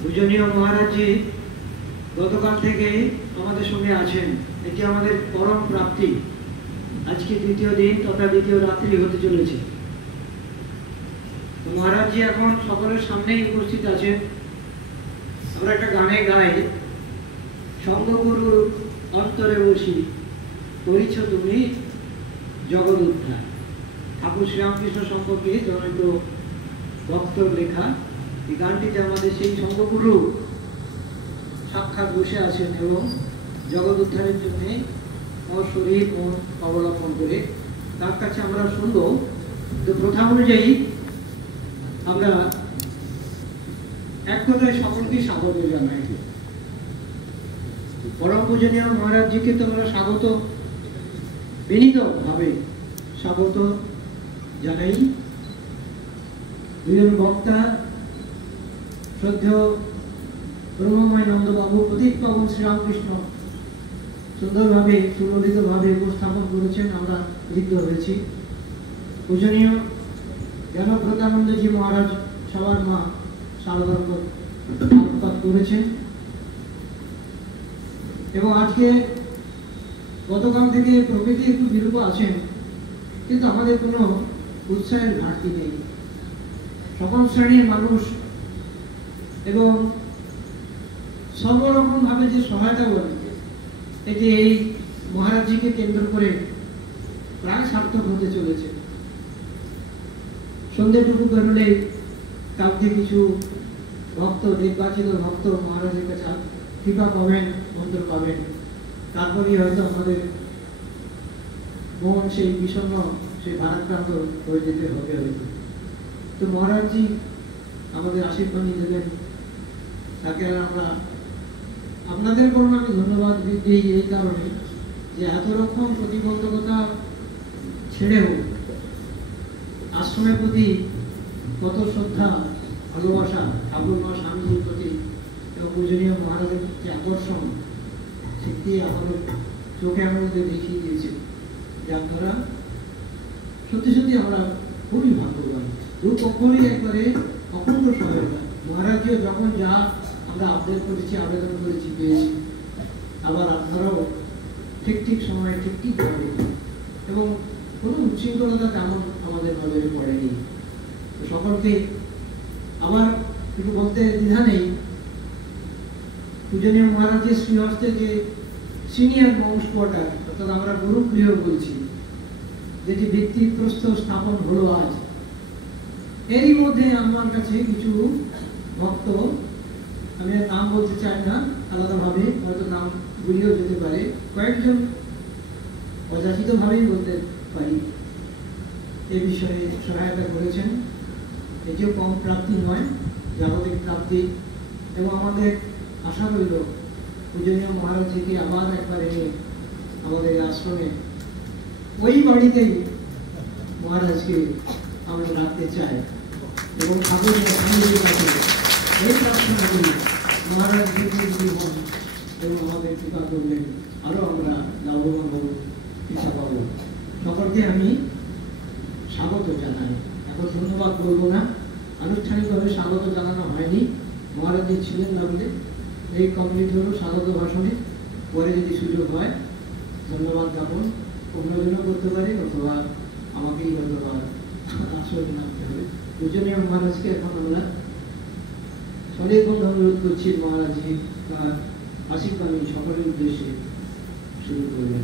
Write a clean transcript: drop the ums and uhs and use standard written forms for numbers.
পূজনীয় মহারাজজি গতকাল থেকে আমাদের সঙ্গে আছেন। এটি আমাদের পরম প্রাপ্তি। আজকে দ্বিতীয় দিন তথা দ্বিতীয় রাত্রি হতে চলেছে। মহারাজজি এখন সকলের সামনেই উপস্থিত আছেন। আমরা একটা গানে গাই, সঙ্গগুরুর অন্তরে বসি করিছ তুমি জগৎ উদ্ধার। ঠাকুর শ্রীরামকৃষ্ণ সম্পর্কে জনৈক ভক্তর লেখা এই গানটিতে আমাদের সেই সঙ্গগুরু সাক্ষাৎ বসে আছেন এবং জগৎ উদ্ধারের জন্য শরীর মন অবলম্বন করে তার কাছে আমরা শুনব। তো প্রথা অনুযায়ী আমরা এক কথায় সকলকেই স্বাগত জানাই। পরম পূজনীয় মহারাজজিকে তো আমরা স্বাগত বিনীতভাবে স্বাগত জানাই। দুজন বক্তা শ্রদ্ধেয় ব্রহ্মময় নন্দবাবু প্রদীপ পাবন শ্রীরামকৃষ্ণ সুন্দরভাবে সুললিতভাবে উপস্থাপন করেছেন, আমরা লিপ্ত হয়েছি। পূজনীয় জ্ঞানপ্রতানন্দজি মহারাজ সবার মা সারদারপাত করেছেন এবং আজকে গতকাল থেকে প্রকৃতি একটু বিরূপ আছেন, কিন্তু আমাদের কোনো উৎসাহের ঘাটতি নেই। সকল শ্রেণীর মানুষ এবং সর্বরকমভাবে যে সহায়তা বলে এটি এই মহারাজজিকে কেন্দ্র করে প্রায় সার্থক হতে চলেছে। সন্ধ্যেটুকু বেরোলে কাউকে কিছু ভক্ত, নির্বাচিত ভক্ত মহারাজের কাছে কৃপা পাবেন, মন্ত্র পাবেন, তারপরেই হয়তো আমাদের মন সেই বিষণ্ণ, সেই ভারাক্রান্ত হয়ে যেতে হবে হয়তো। তো মহারাজজি আমাদের আশীর্বাদ নিয়ে দেবেন, তাকে আর আমরা আপনাদের করুন আমি ধন্যবাদ দিই এই কারণে যে এত রকম প্রতিবন্ধকতা ছেড়েও আশ্রমের প্রতি কত শ্রদ্ধা, ভালোবাসা, ঠাকুর মা স্বামীজির প্রতি এবং পূজনীয় মহারাজের প্রতি আকর্ষণ সত্যি আমাদের চোখে আমাদের দেখিয়ে দিয়েছে, যার দ্বারা সত্যি সত্যি আমরা খুবই ভাগ্যবান। দুপক্ষরই একবারে অখণ্ড সহায়তা। মহারাজজিও যখন যা আমরা আবেদন করেছি পেয়েছি, আবার আপনারাও ঠিক সময়ে ঠিকভাবে এবং কোনো উচ্ছৃঙ্খলতা তেমন আমাদের নজরে পড়েনি। সকলকে আবার একটু বলতে দ্বিধা নেই, পূজনীয় মহারাজের শ্রীহস্তে যে সিনিয়র মঙ্স কোয়ার্টার অর্থাৎ আমরা গুরুগৃহ বলছি, যেটি ভিত্তিপ্রস্তর স্থাপন হলো আজ, এরই মধ্যে আমার কাছে কিছু ভক্ত, আমি আর নাম বলতে চাই না আলাদাভাবে, হয়তো নাম ভুলিয়েও যেতে পারে, কয়েকজন অযাচিতভাবেই বলতে পারি, এ বিষয়ে সহায়তা করেছেন। এটিও কম প্রাপ্তি নয়, জাগতিক প্রাপ্তি। এবং আমাদের আশা রইল পূজনীয় মহারাজজিকে আবার একবার এনে আমাদের আশ্রমে ওই বাড়িতেই মহারাজকে আমরা রাখতে চাই এবং ঠাকুরের কাছে এই প্রার্থনা করি মহারাজ জীবন এবং আমাদের কৃপা করলেন আরও আমরা লাভবান হব, কৃপা পাব। সকলকে আমি স্বাগত জানাই। এখন ধন্যবাদ বলবো না, আনুষ্ঠানিকভাবে স্বাগত জানানো হয়নি, মহারাজজি ছিলেন না বলে। এই কমপ্লিট হলো স্বাগত ভাষণে, পরে যদি সুযোগ হয় ধন্যবাদ জ্ঞাপন অন্যজনও করতে পারি অথবা আমাকেই হয়তো আসলে নামতে হবে। পূজনীয় মহারাজকে এখন আমরা অনেকক্ষণ অনুরোধ করছি মহারাজজি বা আশীর্বাণী সকলের উদ্দেশ্যে শুরু করবেন।